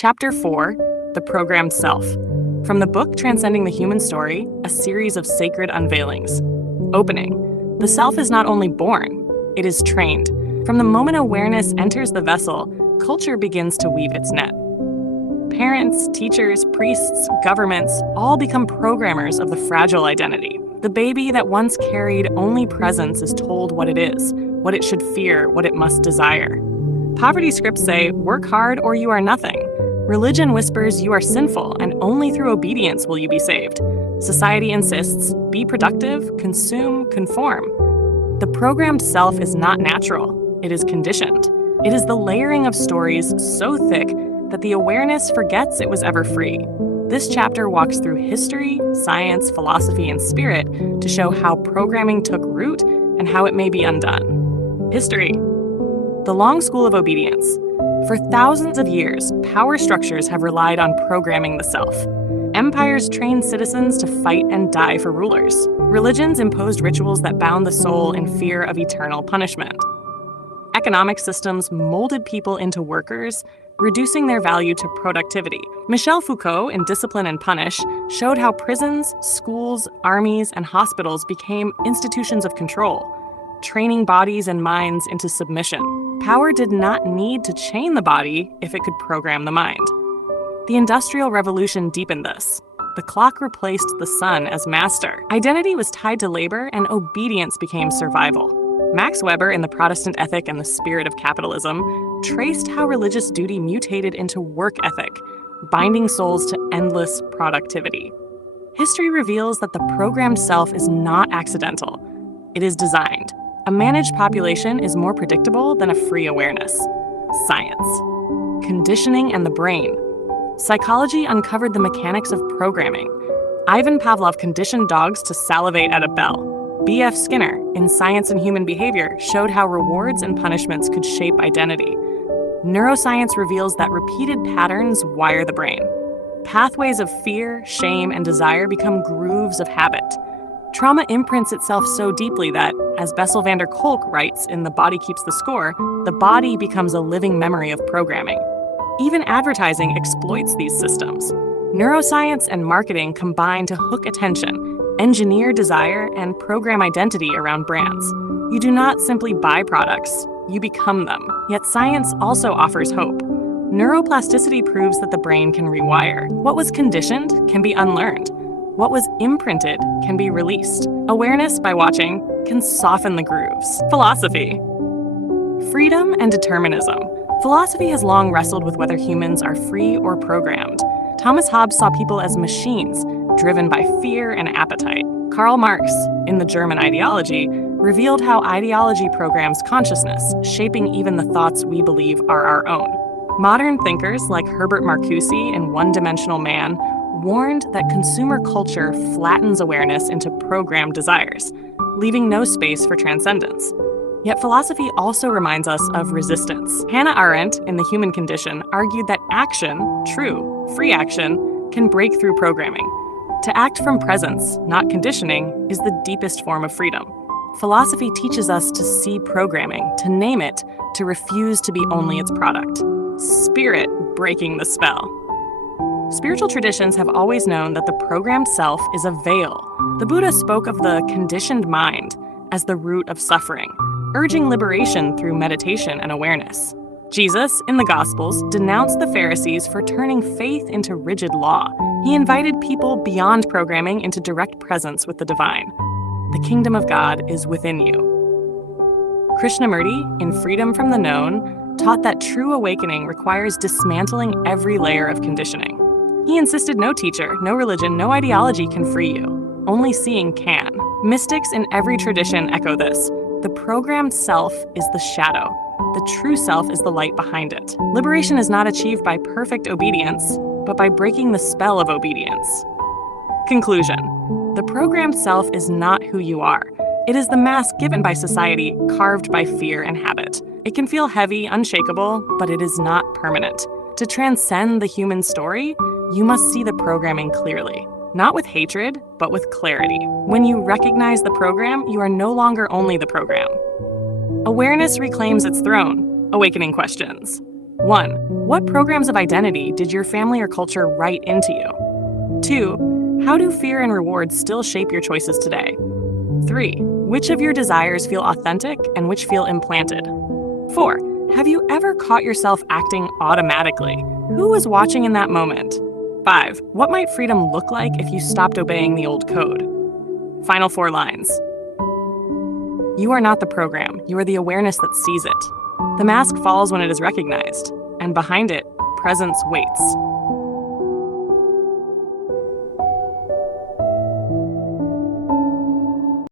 Chapter 4, The Programmed Self. From the book Transcending the Human Story, a series of sacred unveilings. Opening. The self is not only born, it is trained. From the moment awareness enters the vessel, culture begins to weave its net. Parents, teachers, priests, governments all become programmers of the fragile identity. The baby that once carried only presence is told what it is, what it should fear, what it must desire. Poverty scripts say, work hard or you are nothing. Religion whispers you are sinful and only through obedience will you be saved. Society insists, be productive, consume, conform. The programmed self is not natural, it is conditioned. It is the layering of stories so thick that the awareness forgets it was ever free. This chapter walks through history, science, philosophy, and spirit to show how programming took root and how it may be undone. History. The long school of obedience. For thousands of years, power structures have relied on programming the self. Empires trained citizens to fight and die for rulers. Religions imposed rituals that bound the soul in fear of eternal punishment. Economic systems molded people into workers, reducing their value to productivity. Michel Foucault, in Discipline and Punish, showed how prisons, schools, armies, and hospitals became institutions of control, training bodies and minds into submission. Power did not need to chain the body if it could program the mind. The Industrial Revolution deepened this. The clock replaced the sun as master. Identity was tied to labor, and obedience became survival. Max Weber, in The Protestant Ethic and the Spirit of Capitalism, traced how religious duty mutated into work ethic, binding souls to endless productivity. History reveals that the programmed self is not accidental. It is designed. A managed population is more predictable than a free awareness. Science. Conditioning and the brain. Psychology uncovered the mechanics of programming. Ivan Pavlov conditioned dogs to salivate at a bell. B.F. Skinner, in Science and Human Behavior, showed how rewards and punishments could shape identity. Neuroscience reveals that repeated patterns wire the brain. Pathways of fear, shame, and desire become grooves of habit. Trauma imprints itself so deeply that, as Bessel van der Kolk writes in The Body Keeps the Score, the body becomes a living memory of programming. Even advertising exploits these systems. Neuroscience and marketing combine to hook attention, engineer desire, and program identity around brands. You do not simply buy products, you become them. Yet science also offers hope. Neuroplasticity proves that the brain can rewire. What was conditioned can be unlearned. What was imprinted can be released. Awareness, by watching, can soften the grooves. Philosophy. Freedom and determinism. Philosophy has long wrestled with whether humans are free or programmed. Thomas Hobbes saw people as machines, driven by fear and appetite. Karl Marx, in The German Ideology, revealed how ideology programs consciousness, shaping even the thoughts we believe are our own. Modern thinkers like Herbert Marcuse in One-Dimensional Man warned that consumer culture flattens awareness into programmed desires, leaving no space for transcendence. Yet philosophy also reminds us of resistance. Hannah Arendt, in The Human Condition, argued that action, true, free action, can break through programming. To act from presence, not conditioning, is the deepest form of freedom. Philosophy teaches us to see programming, to name it, to refuse to be only its product. Spirit breaking the spell. Spiritual traditions have always known that the programmed self is a veil. The Buddha spoke of the conditioned mind as the root of suffering, urging liberation through meditation and awareness. Jesus, in the Gospels, denounced the Pharisees for turning faith into rigid law. He invited people beyond programming into direct presence with the divine. The kingdom of God is within you. Krishnamurti, in Freedom from the Known, taught that true awakening requires dismantling every layer of conditioning. He insisted no teacher, no religion, no ideology can free you. Only seeing can. Mystics in every tradition echo this. The programmed self is the shadow. The true self is the light behind it. Liberation is not achieved by perfect obedience, but by breaking the spell of obedience. Conclusion. The programmed self is not who you are. It is the mask given by society, carved by fear and habit. It can feel heavy, unshakable, but it is not permanent. To transcend the human story, you must see the programming clearly. Not with hatred, but with clarity. When you recognize the program, you are no longer only the program. Awareness reclaims its throne. Awakening questions. 1. What programs of identity did your family or culture write into you? 2. How do fear and reward still shape your choices today? 3. Which of your desires feel authentic and which feel implanted? 4. Have you ever caught yourself acting automatically? Who was watching in that moment? 5. What might freedom look like if you stopped obeying the old code? Final 4 lines. You are not the program, you are the awareness that sees it. The mask falls when it is recognized, and behind it, presence waits.